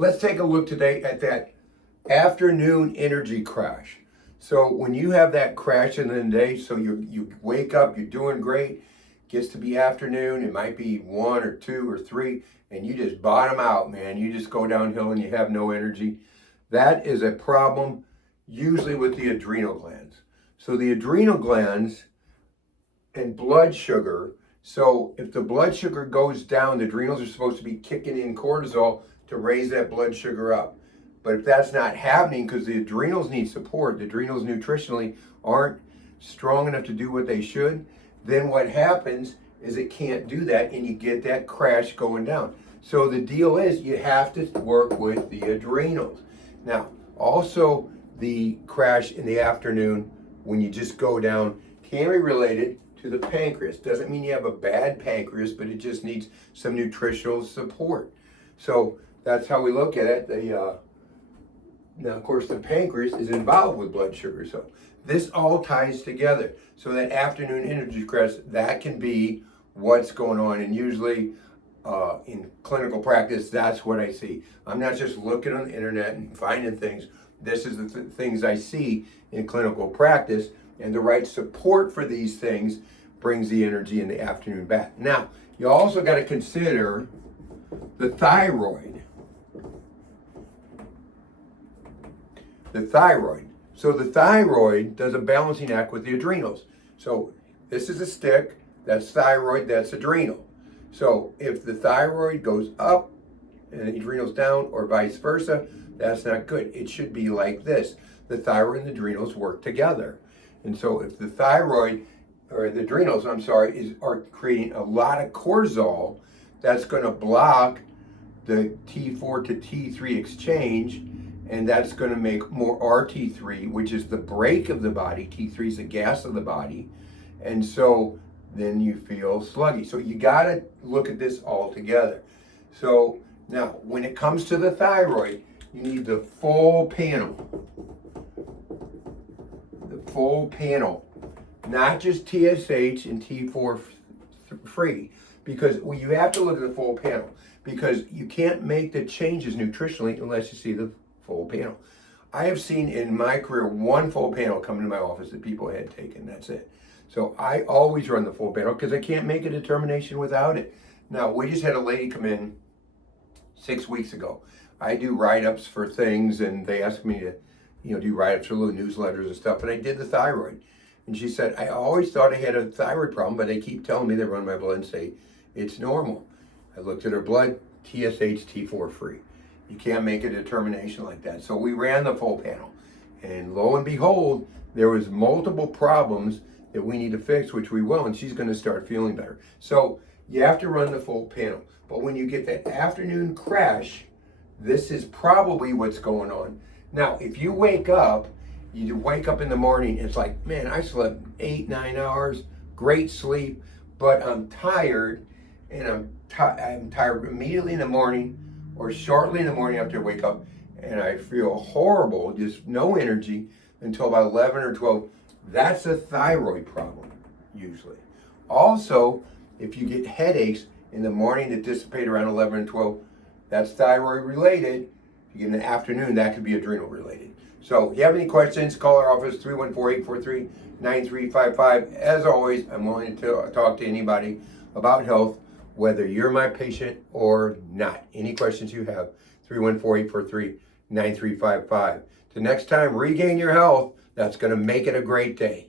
Let's take a look today at that afternoon energy crash. So when you have that crash in the day, so you wake up, you're doing great, gets to be afternoon, it might be 1 or 2 or 3, and you just bottom out, man. You just go downhill and you have no energy. That is a problem usually with the adrenal glands. So the adrenal glands and blood sugar. So if the blood sugar goes down, the adrenals are supposed to be kicking in cortisol to raise that blood sugar up. But if that's not happening because the adrenals need support, the adrenals nutritionally aren't strong enough to do what they should, then what happens is it can't do that and you get that crash going down. So the deal is you have to work with the adrenals. Now, also the crash in the afternoon when you just go down can be related to the pancreas. Doesn't mean you have a bad pancreas, but it just needs some nutritional support. So that's how we look at it. Now, of course, the pancreas is involved with blood sugar. So this all ties together. So that afternoon energy crash, that can be what's going on. And usually in clinical practice, that's what I see. I'm not just looking on the internet and finding things. This is the things I see in clinical practice. And the right support for these things brings the energy in the afternoon back. Now, you also got to consider the thyroid. The thyroid. So the thyroid does a balancing act with the adrenals. So this is a stick, that's thyroid, that's adrenal. So if the thyroid goes up and the adrenals down or vice versa, that's not good. It should be like this. The thyroid and the adrenals work together. And so if the thyroid, or the adrenals, are creating a lot of cortisol, that's going to block the T4 to T3 exchange, and that's going to make more RT3, which is the brake of the body. T3 is the gas of the body. And so then you feel sluggy. So you got to look at this all together. So now, when it comes to the thyroid, you need the full panel. Full panel, not just TSH and T4 free, because you have to look at the full panel, because you can't make the changes nutritionally unless you see the full panel. I have seen in my career one full panel come into my office that people had taken. That's it. So I always run the full panel because I can't make a determination without it. Now, we just had a lady come in 6 weeks ago. I do write-ups for things, and they asked me to do write-ups for little newsletters and stuff, and I did the thyroid. And she said, I always thought I had a thyroid problem, but they keep telling me they run my blood and say it's normal. I looked at her blood, TSH, T4 free. You can't make a determination like that. So we ran the full panel, and lo and behold, there was multiple problems that we need to fix, which we will, and she's going to start feeling better. So you have to run the full panel. But when you get that afternoon crash, this is probably what's going on. Now, if you wake up in the morning, it's like, man, I slept 8-9 hours, great sleep, but I'm tired, and I'm tired immediately in the morning or shortly in the morning after I wake up, and I feel horrible, just no energy until about 11 or 12. That's a thyroid problem, usually. Also, if you get headaches in the morning that dissipate around 11 and 12, that's thyroid related. If you get in the afternoon, that could be adrenal related. So if you have any questions, call our office, 314-843-9355. As always, I'm willing to talk to anybody about health, whether you're my patient or not. Any questions you have, 314-843-9355. Till next time, regain your health. That's going to make it a great day.